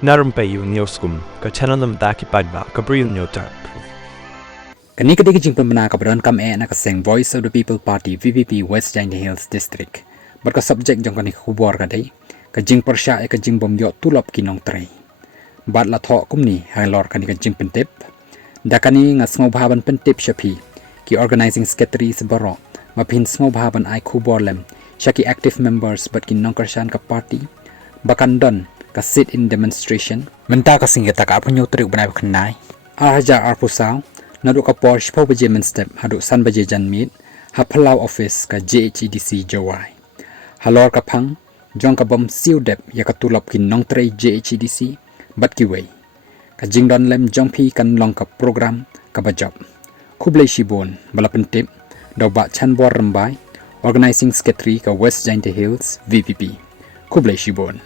Na Rympei U Hynñiewtrep ka channel nabynta ki paidbah ka Bri U Hynñiewtrep. Kani ka digi Jingbym na kabron kam na kaseng Voice of the People Party VPP West Jhadc Hills District. But ka subject jong kani khubor ka day ka Jingpyrshah ka Jingbym yo Tulop ki Nongtrei. Bat la tho kumni hanglor kani ka Jingpym da kani nga sngobaban pentip shapi ki organizing secretary sa baroh mapin sngobaban ai khubor lem shaki active members but ki Kyrshan ka party bakan don ka sit in demonstration menta ka singita ka apunyo tri banai khnai arja arpusaw nadu ka por shpo baje men step hadu san baje janmit ha phalau office ka JHDC jawai halor ka phang jong ka bom siu dep ya ka Tulop ki Nongtrei JHDC bat ki wei ka jingdon lem jongphi kan long ka program ka bajab Khublei Shibun balapentip doba chanbor rambai organizing secretary ka West Jhadc Hills VPP Khublei Shibun